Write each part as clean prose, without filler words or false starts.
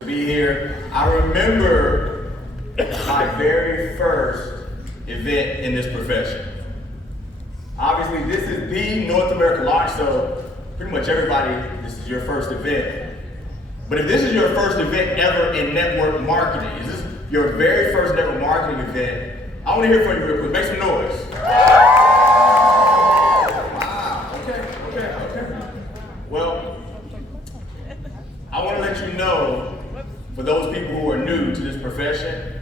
To be here. I remember my very first event in this profession. Obviously, this is the North American launch, so pretty much everybody, this is your first event. But if this is your first event ever in network marketing, is this your very first network marketing event, I want to hear from you real quick. Make some noise. Wow, okay. Well, I want to let you know, for those people who are new to this profession,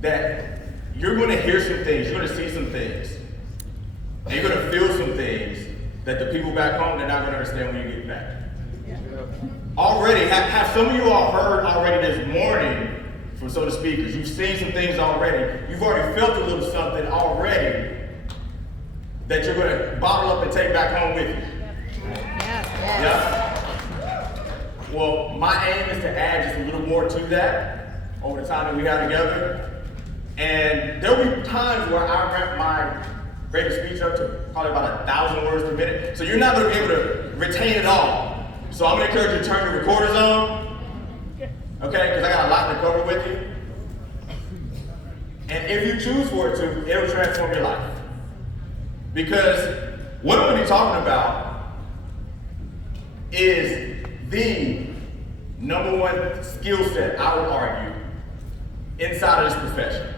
that you're going to hear some things, you're going to see some things, and you're going to feel some things that the people back home, they're not going to understand when you get back. Already, have some of you all heard already this morning from some of the speakers. You've seen some things already. You've already felt a little something already that you're going to bottle up and take back home with you. Yeah? Well, my aim is to add just a little more to that over the time that we have together. And there'll be times where I ramp my rate of speech up to probably about 1,000 words per minute. So you're not going to be able to retain it all. So I'm going to encourage you to turn your recorders on, okay? Because I got a lot to cover with you. And if you choose for it to, it'll transform your life. Because what I'm going to be talking about is the number one skill set, I would argue, inside of this profession.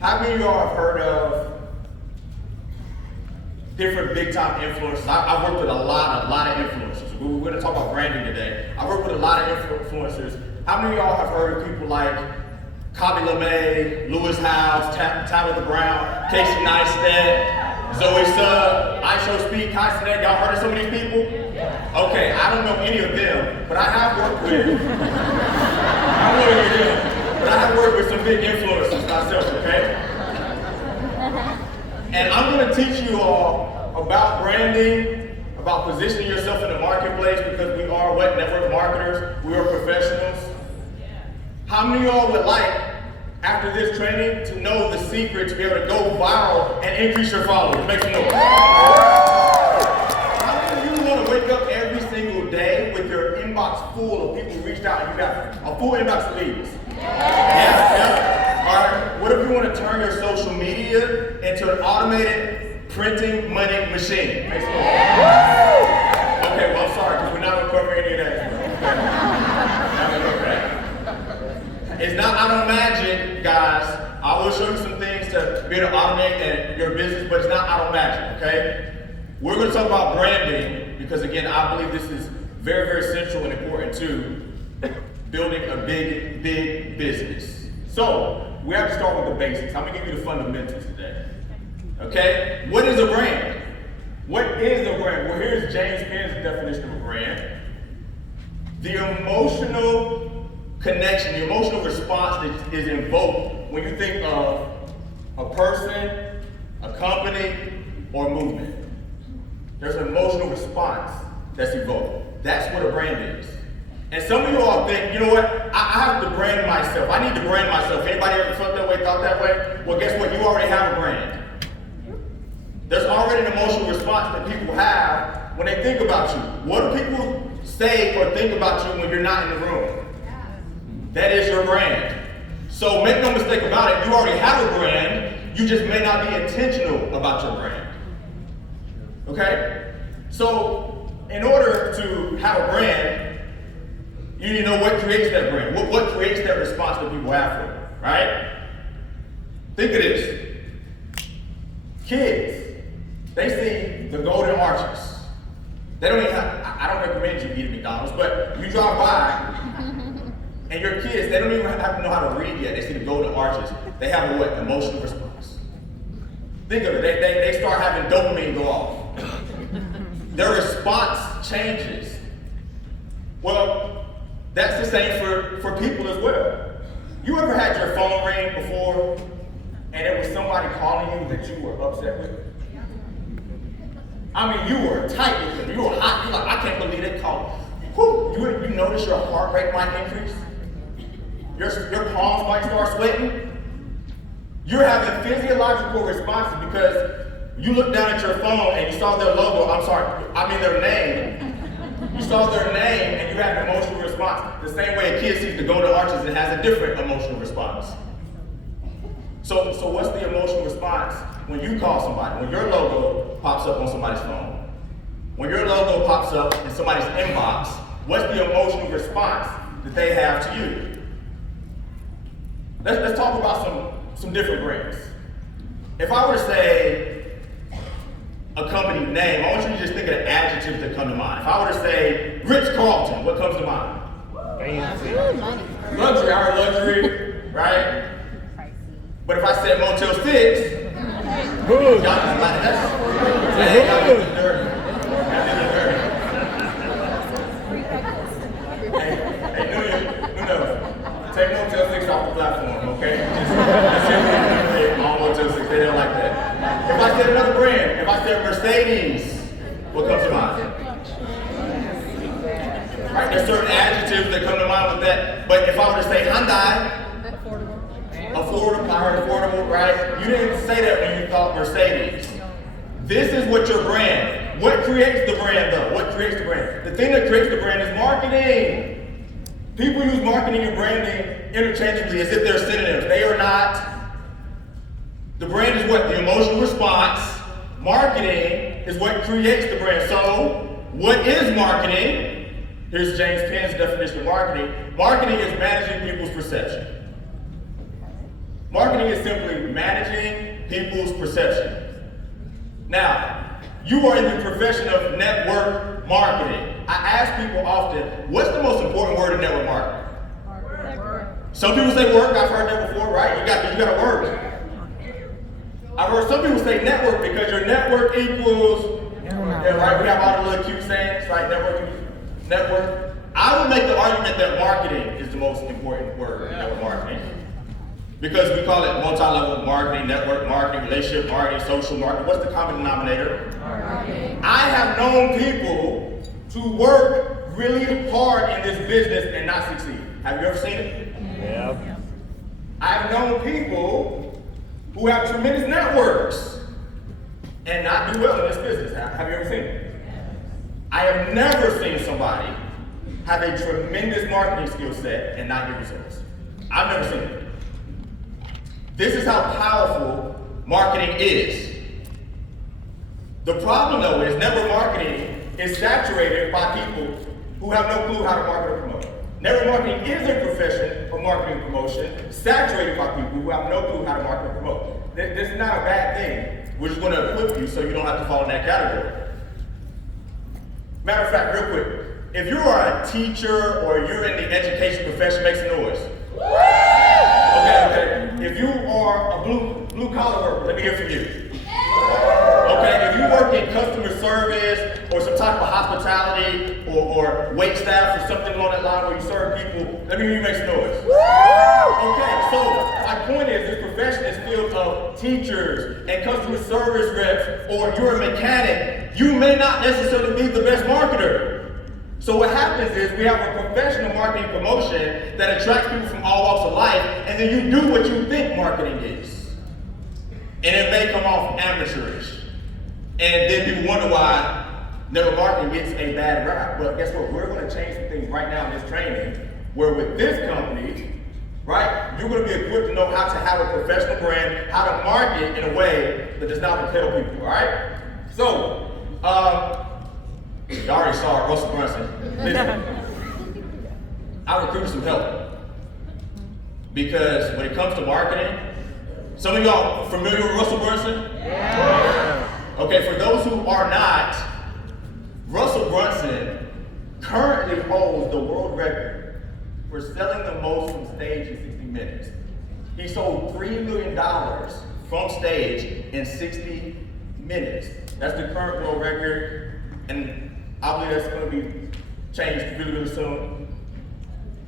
How many of y'all have heard of different big-time influencers? I've worked with a lot of influencers. We're going to talk about branding today. I've worked with a lot of influencers. How many of y'all have heard of people like Kobe LeMay, Lewis Howes, Tabitha Brown, Casey Neistat, Zoe Sugg, Aisho Speed, Kai Cenat? Y'all heard of some of these people? Okay, I don't know any of them, but I have worked with some big influencers myself, okay? And I'm going to teach you all about branding, about positioning yourself in the marketplace, because we are what? Network marketers. We are professionals. How many of y'all would like, after this training, to know the secret to be able to go viral and increase your followers? Make some noise. How many of you want to wake up every single day with your inbox full of people who reached out and you got a full inbox of leads? Yeah. All right. What if you want to turn your social media into an automated printing money machine? Make some noise. Okay, well, I'm sorry, because we're not going to cover any of that. It's not out of magic, guys. I will show you some things to be able to automate your business, but it's not out of magic, okay? We're going to talk about branding because, again, I believe this is very, very central and important to building a big, big business. So, we have to start with the basics. I'm going to give you the fundamentals today, okay? What is a brand? What is a brand? Well, here's James Penn's definition of a brand. The emotional connection, the emotional response that is invoked when you think of a person, a company, or a movement. There's an emotional response that's evoked. That's what a brand is. And some of you all think, you know what, I have to brand myself. I need to brand myself. Anybody ever felt that way, thought that way? Well, guess what? You already have a brand. There's already an emotional response that people have when they think about you. What do people say or think about you when you're not in the room? That is your brand. So make no mistake about it, you already have a brand, you just may not be intentional about your brand. Okay? So in order to have a brand, you need to know what creates that brand. What creates that response that people have for it, right? Think of this. Kids, they see the golden arches. They don't even have, I don't recommend you eat at McDonald's, but you drive by, and your kids, they don't even have to know how to read yet. They see the golden arches. They have a what? Emotional response. Think of it. They start having dopamine go off. Their response changes. Well, that's the same for people as well. You ever had your phone ring before, and it was somebody calling you that you were upset with? I mean, you were tight with them. You were hot. You're like, I can't believe they called. Whew. You notice your heart rate might increase? Your palms might start sweating. You're having physiological responses because you look down at your phone and you saw their logo, their name, You saw their name and you have an emotional response. The same way a kid sees the Golden Arches and has a different emotional response. So what's the emotional response when you call somebody, when your logo pops up on somebody's phone? When your logo pops up in somebody's inbox, what's the emotional response that they have to you? Let's talk about some different brands. If I were to say a company name, I want you to just think of the adjectives that come to mind. If I were to say Ritz-Carlton, what comes to mind? Fancy. Luxury, I heard luxury, right? But if I said Motel 6, Good. y'all just like that's dirty. Hey, no. Take Motel 6 off the platform, okay? Just simply on Motel 6. They don't like that. If I said another brand, if I said Mercedes, what comes to mind? Right? There's certain adjectives that come to mind with that. But if I were to say Hyundai, affordable, I heard affordable, right? You didn't say that when you thought Mercedes. This is what your brand. What creates the brand though? What creates the brand? The thing that creates the brand is marketing. People use marketing and branding interchangeably as if they're synonyms. They are not. The brand is what? The emotional response. Marketing is what creates the brand. So, what is marketing? Here's James Penn's definition of marketing. Marketing is managing people's perception. Marketing is simply managing people's perception. Now, you are in the profession of network marketing. I ask people often, what's the most important word in network marketing? Work. Some people say work. I've heard that before, right? You got to work. I've heard some people say network because your network equals, right? We have all the little cute sayings, right? Network. I would make the argument that marketing is the most important word in network marketing. Because we call it multi-level marketing, network marketing, relationship marketing, social marketing. What's the common denominator? Marketing. I have known people to work really hard in this business and not succeed. Have you ever seen it? Yeah. I've known people who have tremendous networks and not do well in this business. Have you ever seen it? I have never seen somebody have a tremendous marketing skill set and not get results. I've never seen it. This is how powerful marketing is. The problem though is network marketing is saturated by people who have no clue how to market or promote. Network marketing is a profession of marketing and promotion, saturated by people who have no clue how to market or promote. This is not a bad thing. We're just going to equip you so you don't have to fall in that category. Matter of fact, real quick, if you are a teacher or you're in the education profession, make some noise. Okay. If you are a blue collar worker, let me hear from you. Okay, if you work in customer service or some type of hospitality or wait staff or something along that line where you serve people, let me hear you make some noise. Okay, so my point is this profession is filled of teachers and customer service reps, or you're a mechanic. You may not necessarily be the best marketer. So what happens is we have a professional marketing promotion that attracts people from all walks of life, and then you do what you think marketing is. And it may come off amateurish. And then people wonder why network marketing gets a bad rap. But guess what? We're going to change some things right now in this training, where with this company, right, you're going to be equipped to know how to have a professional brand, how to market in a way that does not repel people, all right? So, you already saw it, Russell Brunson. Listen, I recruited some help. Because when it comes to marketing, some of y'all familiar with Russell Brunson? Yeah. Okay, for those who are not, Russell Brunson currently holds the world record for selling the most from stage in 60 minutes. He sold $3 million from stage in 60 minutes. That's the current world record, and I believe that's going to be changed really, really soon.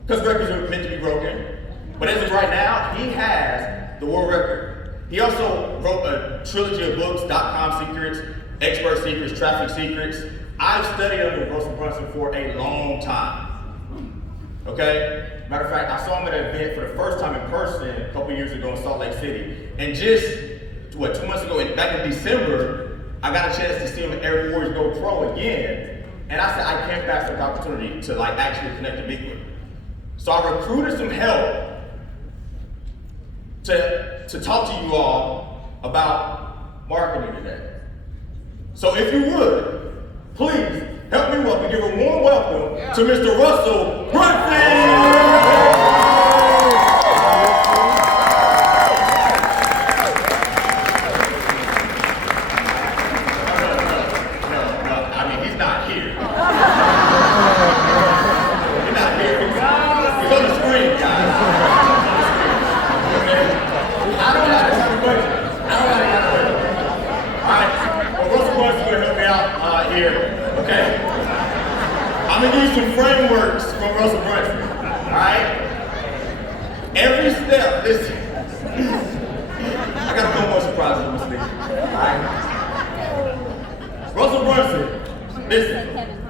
Because records are meant to be broken. But as of right now, he has the world record. He also wrote a trilogy of books, .com Secrets, Expert Secrets, Traffic Secrets. I've studied under Russell Brunson for a long time. Okay? Matter of fact, I saw him at an event for the first time in person a couple years ago in Salt Lake City. And just, 2 months ago, back in December, I got a chance to see him at Air Warriors Go Pro again. And And I said, I can't pass up the opportunity to like actually connect and meet with him. So I recruited some help to talk to you all about marketing today. So if you would, please help me welcome, give a warm welcome to Mr. Russell Brunson. I'm gonna give you some frameworks from Russell Brunson, all right? Every step, listen. I got a couple more surprises on this thing, all right? Russell Brunson, listen.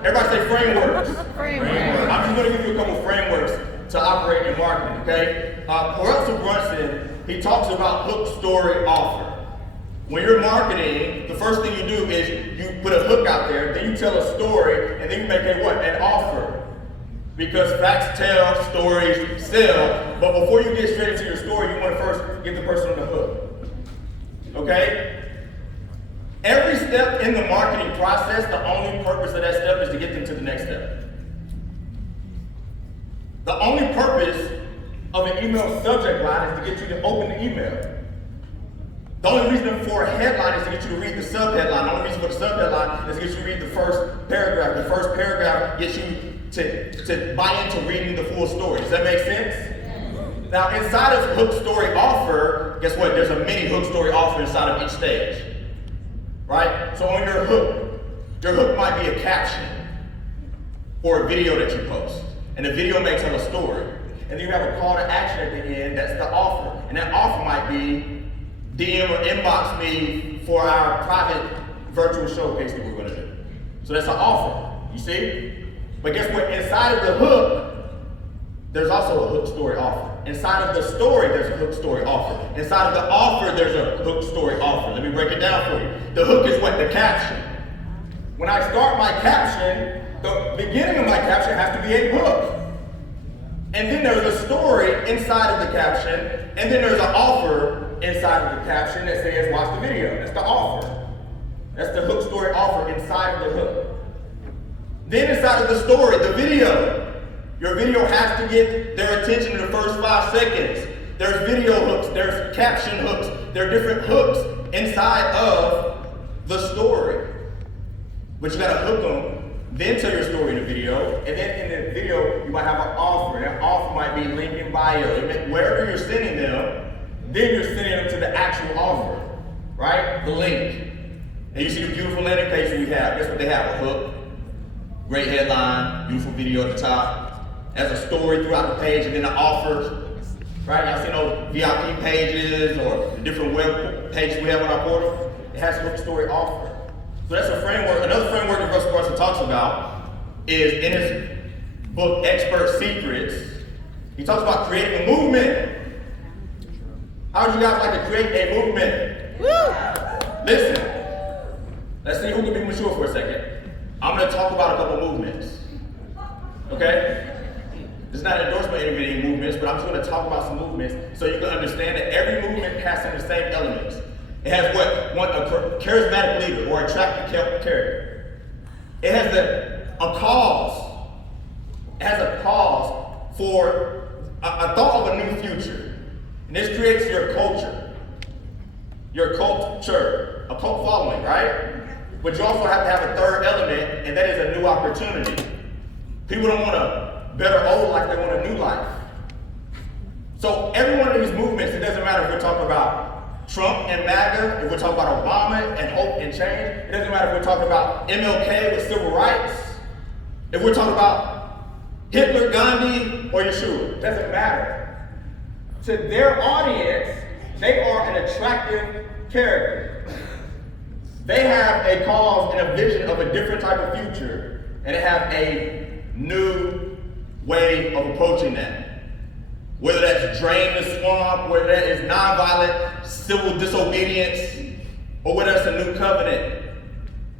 Everybody say frameworks. Frameworks. I'm just gonna give you a couple frameworks to operate in marketing, okay? Russell Brunson, he talks about hook, story, offer. When you're marketing, the first thing you do is you put a hook out there, then you tell a story, and then you make an offer. Because facts tell, stories sell, but before you get straight into your story, you want to first get the person on the hook. Okay? Every step in the marketing process, the only purpose of that step is to get them to the next step. The only purpose of an email subject line is to get you to open the email. The only reason for a headline is to get you to read the subheadline. The only reason for the subheadline is to get you to read the first paragraph. The first paragraph gets you to buy into reading the full story. Does that make sense? Now, inside of hook, story, offer, guess what? There's a mini hook, story, offer inside of each stage. Right? So on your hook might be a caption or a video that you post. And the video may tell a story. And then you have a call to action at the end. That's the offer. And that offer might be DM or inbox me for our private virtual showcase that we're going to do. So that's an offer, you see? But guess what? Inside of the hook, there's also a hook, story, offer. Inside of the story, there's a hook, story, offer. Inside of the offer, there's a hook, story, offer. Let me break it down for you. The hook is what? The caption. When I start my caption, the beginning of my caption has to be a hook. And then there's a story inside of the caption, and then there's an offer inside of the caption that says, watch the video. That's the offer. That's the hook, story, offer inside of the hook. Then inside of the story, the video. Your video has to get their attention in the first 5 seconds. There's video hooks, there's caption hooks, there are different hooks inside of the story. But you gotta hook them, then tell your story in the video, and then in the video, you might have an offer. That offer might be link in bio. Wherever you're sending them, then you're sending them to the actual offer, right? The link. And you see the beautiful landing page that we have. Guess what they have? A hook, great headline, beautiful video at the top. Has a story throughout the page, and then the offer, right? Y'all see those VIP pages or the different web pages we have on our portal? It has hook, story, offer. So that's a framework. Another framework that Russell Brunson talks about is in his book, Expert Secrets. He talks about creating a movement. How would you guys like to create a movement? Woo! Listen, let's see who can be mature for a second. I'm going to talk about a couple movements. Okay? This is not an endorsement of any movements, but I'm just going to talk about some movements so you can understand that every movement has some of the same elements. It has a charismatic leader or attractive character. It has a cause. It has a cause for a thought of a new future. And this creates your culture, a cult following, right? But you also have to have a third element, and that is a new opportunity. People don't want a better old life, they want a new life. So every one of these movements, it doesn't matter if we're talking about Trump and MAGA, if we're talking about Obama and hope and change, it doesn't matter if we're talking about MLK with civil rights, if we're talking about Hitler, Gandhi, or Yeshua, it doesn't matter. To their audience, they are an attractive character. They have a cause and a vision of a different type of future, and they have a new way of approaching that. Whether that's drain the swamp, whether that is nonviolent civil disobedience, or whether it's a new covenant.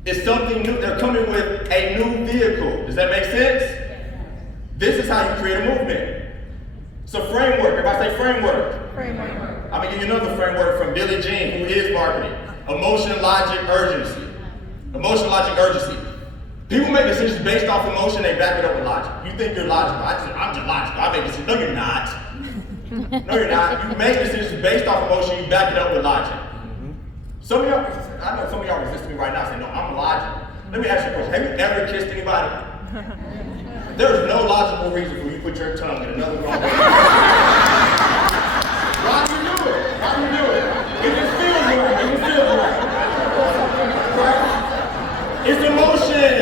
It's something new. They're coming with a new vehicle. Does that make sense? This is how you create a movement. It's a framework. Everybody say framework. Framework. I'm going to give you another framework from Billie Jean, who is marketing. Emotion, logic, urgency. Emotion, logic, urgency. People make decisions based off emotion, they back it up with logic. You think you're logical. I'm just logical. I make decisions. No, you're not. No, you're not. You make decisions based off emotion, you back it up with logic. Some of y'all, I know some of y'all resist me right now saying, no, I'm logical. Let me ask you a question. Have you ever kissed anybody? There's no logical reason for you to put your tongue in another wrong way. Why do you do it? Why do you do it? It just feels right. It just feels right. Right? It's emotion.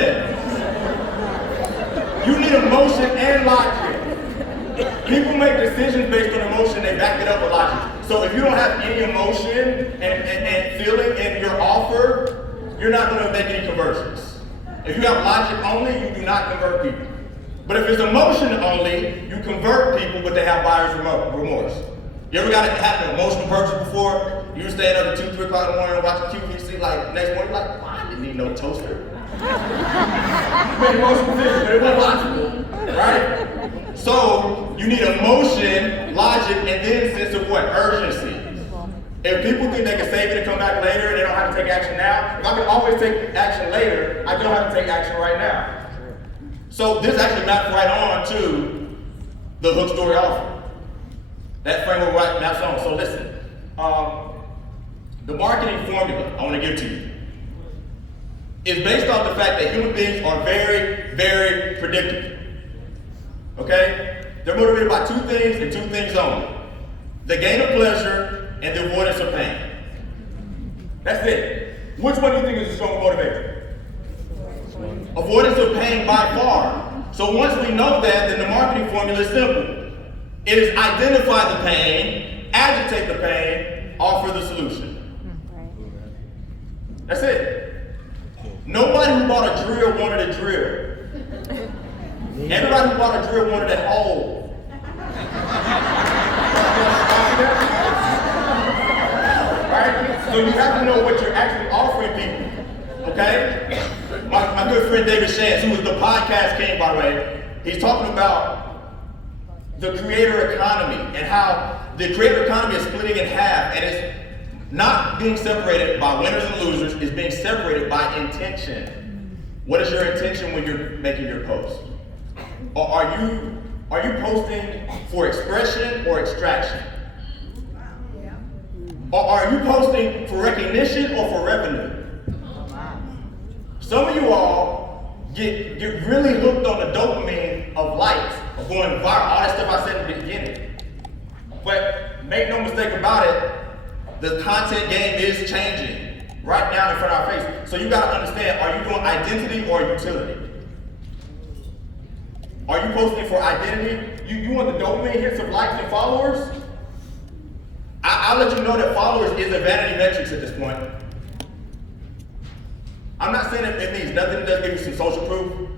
You need emotion and logic. People make decisions based on emotion, they back it up with logic. So if you don't have any emotion and feeling in your offer, you're not going to make any conversions. If you have logic only, you do not convert people. But if it's emotion only, you convert people, but they have buyer's remorse. You ever got to have an emotional purchase before? You were staying up at 2, 3 o'clock in the morning watching QVC, like next morning, you're like, well, I didn't need no toaster. You made emotional decisions, but it wasn't logical, right? So you need emotion, logic, and then sense of what? Urgency. If people think they can save it and come back later and they don't have to take action now, if I can always take action later, I don't have to take action right now. So this actually maps right on to the hook story offer. That framework right maps on. So listen, the marketing formula I want to give to you is based off the fact that human beings are very, very predictable. Okay? They're motivated by 2 things and 2 things only. The gain of pleasure and the avoidance of pain. That's it. Which one do you think is a strong motivator? Avoidance of pain by far. So once we know that, then the marketing formula is simple. It is identify the pain, agitate the pain, offer the solution. That's it. Nobody who bought a drill wanted a drill. Everybody who bought a drill wanted a hole. Right? So you have to know what you're actually offering people. Okay? My good friend David Shantz, who was the podcast king, by the way, he's talking about the creator economy and how the creator economy is splitting in half, and it's not being separated by winners and losers, it's being separated by intention. What is your intention when you're making your post? Or are you posting for expression or extraction? Or are you posting for recognition or for revenue? Some of you all get really hooked on the dopamine of likes, of going viral, all that stuff I said in the beginning. But make no mistake about it, the content game is changing right now in front of our face. So you gotta understand, are you doing identity or utility? Are you posting for identity? You want the dopamine hits of likes and followers? I'll let you know that followers is a vanity metrics at this point. I'm not saying that it means nothing. It does give you some social proof.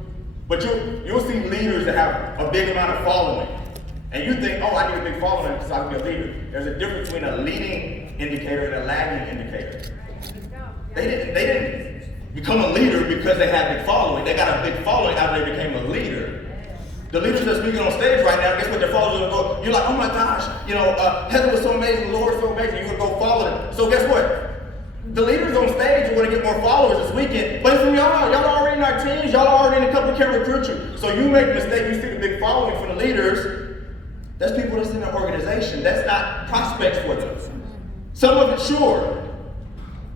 But you'll see leaders that have a big amount of following. And you think, oh, I need a big following because I can be a leader. There's a difference between a leading indicator and a lagging indicator. They didn't become a leader because they had a big following. They got a big following after they became a leader. The leaders that are speaking on stage right now, guess what their followers are going to go? You're like, oh my gosh, Heather was so amazing, the Lord's so amazing, you're going to go follow them. So guess what? The leaders on stage are going to get more followers this weekend, but it's from y'all. Y'all are already in our teams, y'all are already in a couple can recruit you. So you make a mistake, you see the big following from the leaders, that's people that's in the organization. That's not prospects for them. Some of it, sure.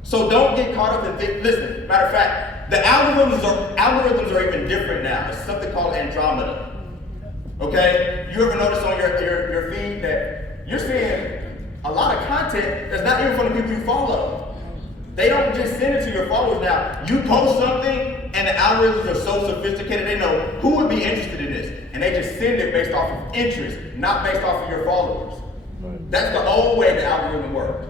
So don't get caught up in things. Listen, matter of fact, the algorithms are even different now. It's something called Andromeda. Okay? You ever notice on your feed that you're seeing a lot of content that's not even from the people you follow. They don't just send it to your followers now. You post something and the algorithms are so sophisticated, they know who would be interested in this. And they just send it based off of interest, not based off of your followers. That's the old way the algorithm worked.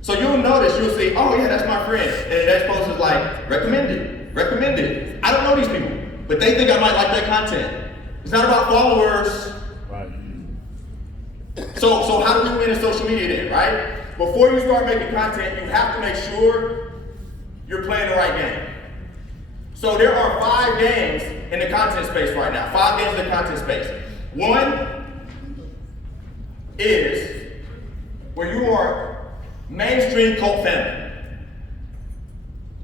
So you'll notice, you'll see, oh yeah, that's my friend. And the next post is like, recommended. I don't know these people, but they think I might like their content. It's not about followers. Right. So how do we win in social media then, right? Before you start making content, you have to make sure you're playing the right game. So there are 5 games in the content space right now. 5 games in the content space. One is where you are mainstream cult family.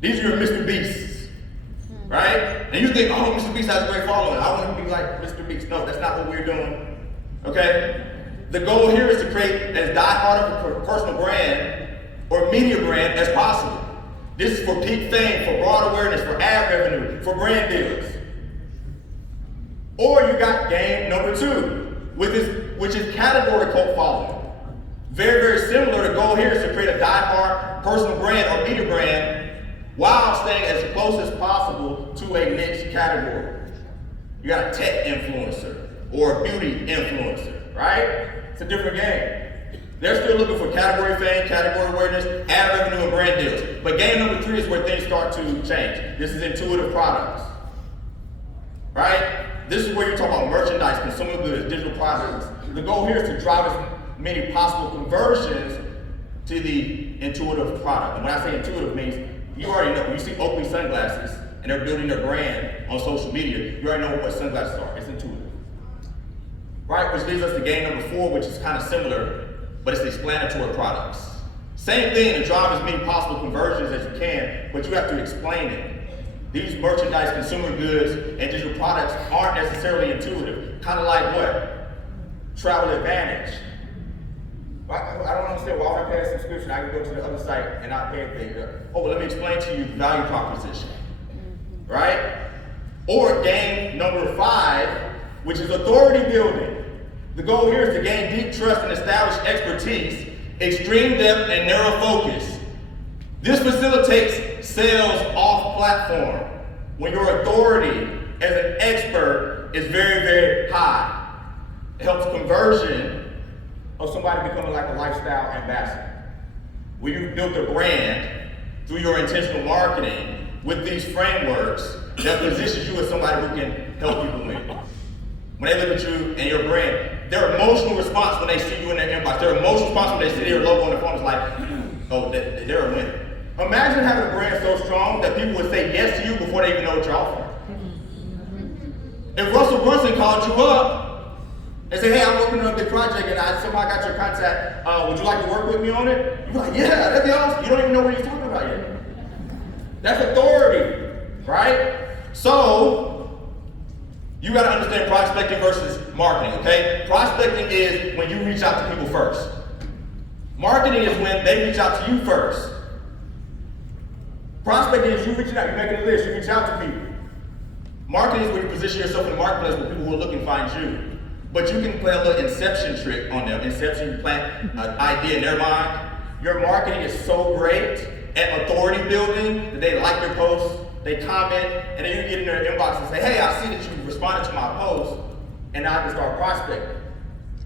These are your Mr. Beasts, right? And you think, oh, Mr. Beast has a great following. I want to be like Mr. Beast. No, that's not what we're doing, okay? The goal here is to create as die-hard of a personal brand or media brand as possible. This is for peak fame, for broad awareness, for ad revenue, for brand deals. Or you got game number 2, which is category cult following. Very, very similar. The goal here is to create a die-hard personal brand or media brand while staying as close as possible to a niche category. You got a tech influencer or a beauty influencer, right? It's a different game. They're still looking for category fame, category awareness, ad revenue, and brand deals. But game number 3 is where things start to change. This is intuitive products, right? This is where you're talking about merchandise, consumer goods, digital products. The goal here is to drive as many possible conversions to the intuitive product. And when I say intuitive, means you already know. When you see Oakley sunglasses and they're building their brand on social media, you already know what sunglasses are. It's intuitive, right? Which leads us to game number 4, which is kind of similar, but it's the explanatory products. Same thing, to drive as many possible conversions as you can, but you have to explain it. These merchandise, consumer goods, and digital products aren't necessarily intuitive. Kind of like what? Travel Advantage. I don't understand why I pay a subscription. I can go to the other site and not pay anything. Oh, well, let me explain to you the value proposition, right? Or game number 5, which is authority building. The goal here is to gain deep trust and establish expertise, extreme depth, and narrow focus. This facilitates sales off platform when your authority as an expert is very, very high. It helps conversion of somebody becoming like a lifestyle ambassador. When you've built a brand through your intentional marketing with these frameworks that positions you as somebody who can help people win. When they look at you and your brand, their emotional response when they see you in their inbox, their emotional response when they see your logo on their phone is like, oh, they're a winner. Imagine having a brand so strong that people would say yes to you before they even know what you're offering. If Russell Brunson called you up and said, hey, I'm working on a big project and I somehow got your contact, would you like to work with me on it? You'd be like, yeah, that'd be awesome. You don't even know what he's talking about yet. That's authority, right? So, you gotta understand prospecting versus marketing, okay? Prospecting is when you reach out to people first. Marketing is when they reach out to you first. Prospecting is you reaching out, you're making a list, you reach out to people. Marketing is when you position yourself in the marketplace where people who are looking to find you. But you can play a little inception trick on them. Inception, you plant an idea in their mind. Your marketing is so great at authority building that they like your posts, they comment, and then you get in their inbox and say, hey, I see that you responded to my post, and now I can start prospecting.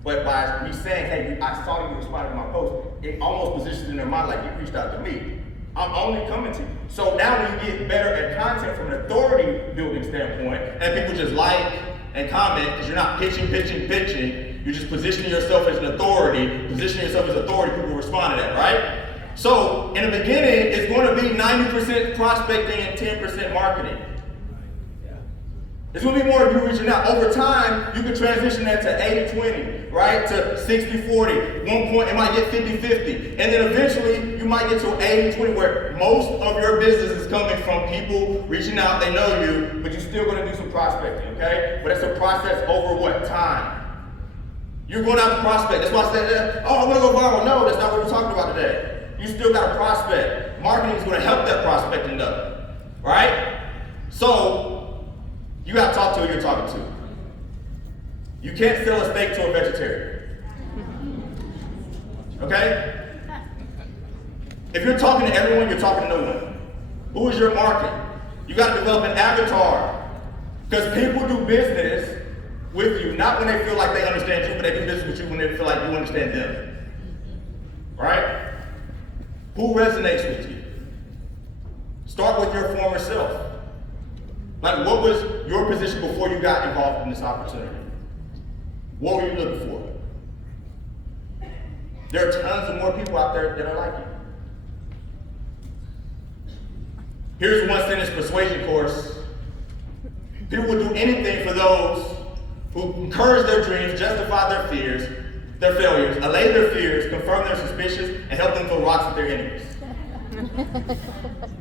But by me saying, hey, I saw you responded to my post, it almost positions in their mind like you reached out to me. I'm only coming to you. So now when you get better at content from an authority building standpoint, and people just like and comment, because you're not pitching, you're just positioning yourself as an authority, people respond to that, right? So in the beginning, it's going to be 90% prospecting and 10% marketing. It's going to be more of you reaching out. Over time, you can transition that to 80-20, right? To 60-40. One point, it might get 50-50. And then eventually, you might get to 80-20 where most of your business is coming from people reaching out, they know you, but you're still going to do some prospecting, okay? But it's a process over what? Time. You're going out to prospect. That's why I said, oh, I want to go viral. No, that's not what we're talking about today. You still got to prospect. Marketing is going to help that prospecting up, right? So, you got to talk to who you're talking to. You can't sell a steak to a vegetarian. Okay? If you're talking to everyone, you're talking to no one. Who is your market? You got to develop an avatar. Because people do business with you, not when they feel like they understand you, but they do business with you when they feel like you understand them. Right? Who resonates with you? Start with your former self. Like, what was your position before you got involved in this opportunity? What were you looking for? There are tons of more people out there that are like you. Here's a one-sentence persuasion course People will do anything for those who encourage their dreams, justify their fears, their failures, allay their fears, confirm their suspicions, and help them throw rocks at their enemies.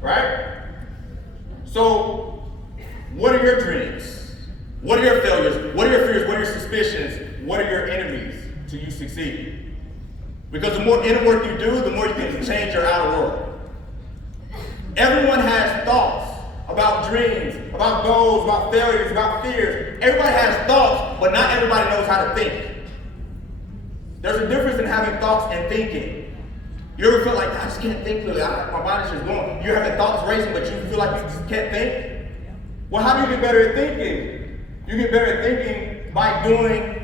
Right? So, what are your dreams? What are your failures? What are your fears? What are your suspicions? What are your enemies to you succeeding? Because the more inner work you do, the more you can change your outer world. Everyone has thoughts about dreams, about goals, about failures, about fears. Everybody has thoughts, but not everybody knows how to think. There's a difference in having thoughts and thinking. You ever feel like, I just can't think clearly, my body's just going. You're having thoughts racing, but you feel like you just can't think? Well, how do you get better at thinking? You get better at thinking by doing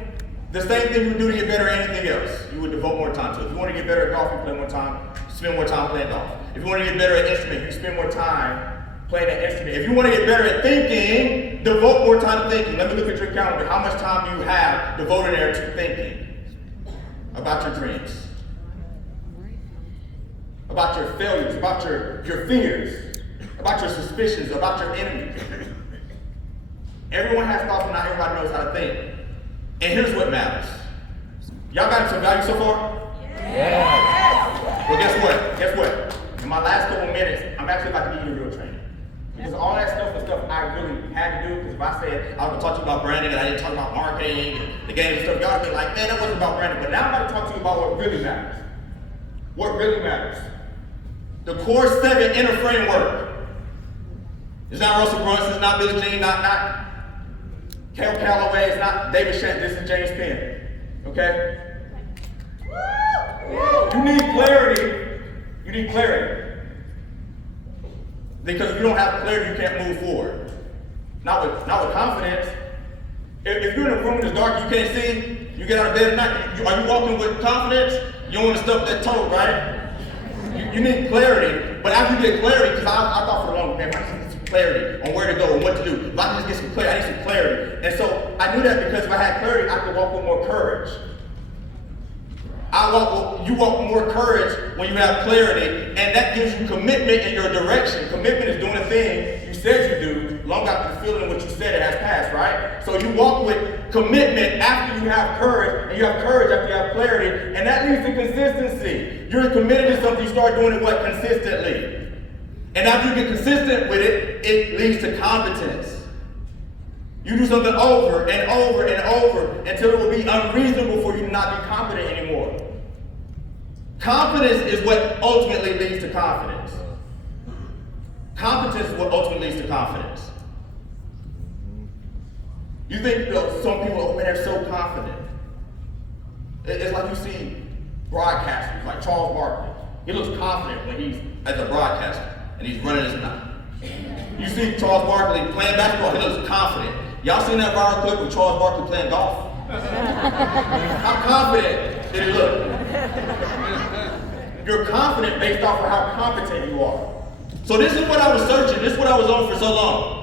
the same thing you would do to get better at anything else. You would devote more time to it. If you want to get better at golf, you play more time, spend more time playing golf. If you want to get better at instrument, you spend more time playing that instrument. If you want to get better at thinking, devote more time to thinking. Let me look at your calendar. How much time do you have devoted there to thinking about your dreams, about your failures, about your fears, about your suspicions, about your enemies? Everyone has thoughts, but not everybody knows how to think. And here's what matters. Y'all got some value so far? Yes. Well, guess what? Guess what? In my last couple minutes, I'm actually about to give you the real training. Because all that stuff is stuff I really had to do. Because if I said I was going to talk to you about branding and I didn't talk about marketing and the game and stuff, y'all would be like, man, that wasn't about branding. But now I'm about to talk to you about what really matters. What really matters. The core 7 inner framework. It's not Russell Brunson, it's not Billie Jean, not Cal Calloway, it's not David Shank, this is James Penn. Okay? You need clarity. You need clarity. Because if you don't have clarity, you can't move forward. Not with confidence. If you're in a room that's dark, you can't see, you get out of bed at night, are you walking with confidence? You don't want to stub that toe, right? You need clarity. But after you get clarity, because I thought for a long time, I just need some clarity on where to go and what to do. If I can just get some clarity, I need some clarity. And so I knew that because if I had clarity, I could walk with more courage. You walk with more courage when you have clarity, and that gives you commitment in your direction. Commitment is doing the thing you said you do long after the feeling what you said it has passed, right? So you walk with commitment after you have courage, and you have courage after you have clarity, and that leads to consistency. You're committed to something, you start doing it consistently. And after you get consistent with it, it leads to competence. You do something over and over and over until it will be unreasonable for you to not be competent anymore. Confidence is what ultimately leads to confidence. Competence is what ultimately leads to confidence. You think some people, oh man, they're so confident. It's like you see broadcasters like Charles Barkley. He looks confident when he's as a broadcaster and he's running his mouth. You see Charles Barkley playing basketball, he looks confident. Y'all seen that viral clip of Charles Barkley playing golf? How confident did he look? You're confident based off of how competent you are. So this is what I was searching. This is what I was on for so long.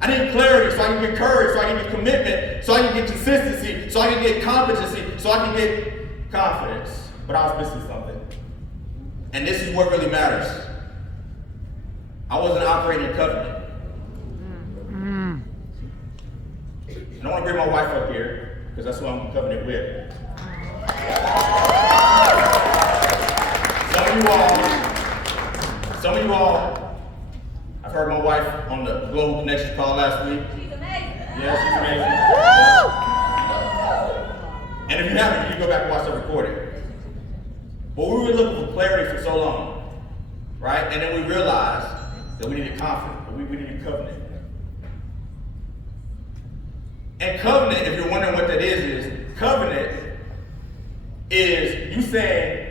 I need clarity so I can get courage, so I can get commitment, so I can get consistency, so I can get competency, so I can get confidence. But I was missing something. And this is what really matters. I wasn't operating in covenant. And I want to bring my wife up here, because that's who I'm covenant with. Some of you all, I've heard my wife on the Global Connection call last week. She's amazing. Yeah, she's amazing. And if you haven't, you can go back and watch the recording. But we were looking for clarity for so long, right? And then we realized that we needed confidence, but we needed covenant. And covenant, if you're wondering what that is covenant is you saying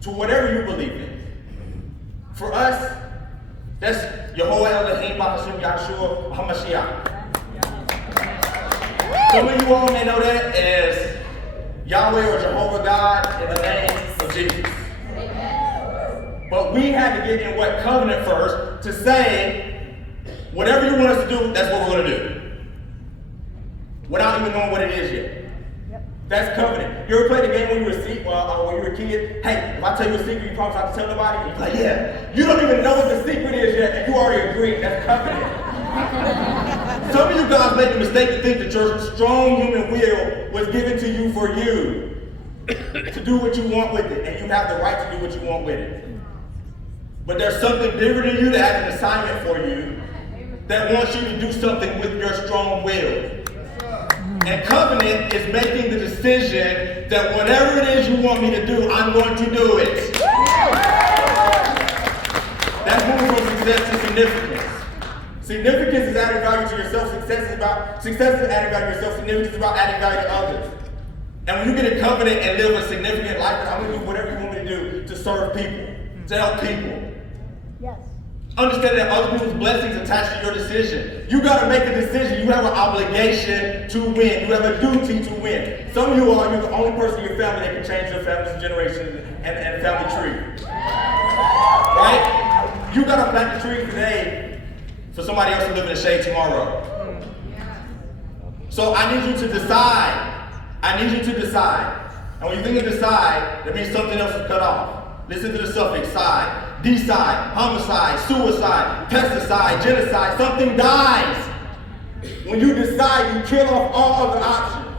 to whatever you believe in. For us, that's Yehovah Elohim B'Hashem Yahshua HaMashiach. Some of you all may know that as Yahweh or Jehovah God in the name of Jesus. But we had to get in what covenant first to say, whatever you want us to do, that's what we're going to do. Without even knowing what it is yet. That's covenant. You ever played the game when you were a kid? Hey, if I tell you a secret, you promise not to tell nobody? And you're like, yeah. You don't even know what the secret is yet, and you already agreed. That's covenant. Some of you guys make the mistake to think that your strong human will was given to you for you to do what you want with it, and you have the right to do what you want with it. But there's something bigger than you that has an assignment for you that wants you to do something with your strong will. And covenant is making the decision that whatever it is you want me to do, I'm going to do it. That moves from success to significance. Significance is adding value to yourself. Success is adding value to yourself. Significance is about adding value to others. And when you get a covenant and live a significant life, I'm going to do whatever you want me to do to serve people, to help people. Yes. Understand that other people's blessings attached to your decision. You got to make a decision. You have an obligation to win. You have a duty to win. Some of you're the only person in your family that can change your family's generation and family tree. Right? You got to plant the tree today for somebody else to live in the shade tomorrow. So I need you to decide. I need you to decide. And when you think of decide, that means something else is cut off. Listen to the suffix side. Decide, homicide, suicide, pesticide, genocide. Something dies. When you decide, you kill off all other options.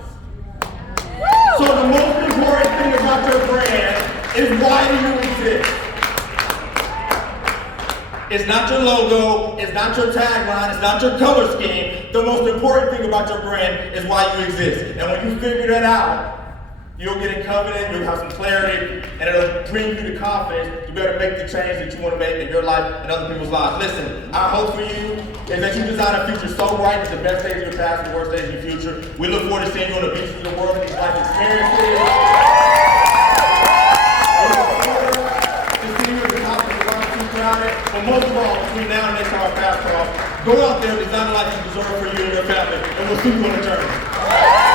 So the most important thing about your brand is why do you exist? It's not your logo, it's not your tagline, it's not your color scheme. The most important thing about your brand is why you exist. And when you figure that out, you'll get in covenant, you'll have some clarity, and it'll bring you the confidence to be able to make the change that you want to make in your life and other people's lives. Listen, our hope for you is that you design a future so bright that the best days of your past and the worst days of your future. We look forward to seeing you on the beaches of the world and these life experiences. We look forward to seeing you at the top of the line too crowded. But most of all, between now and next time our paths cross, go out there, design a life you deserve for you and your family, and we'll see you on the journey.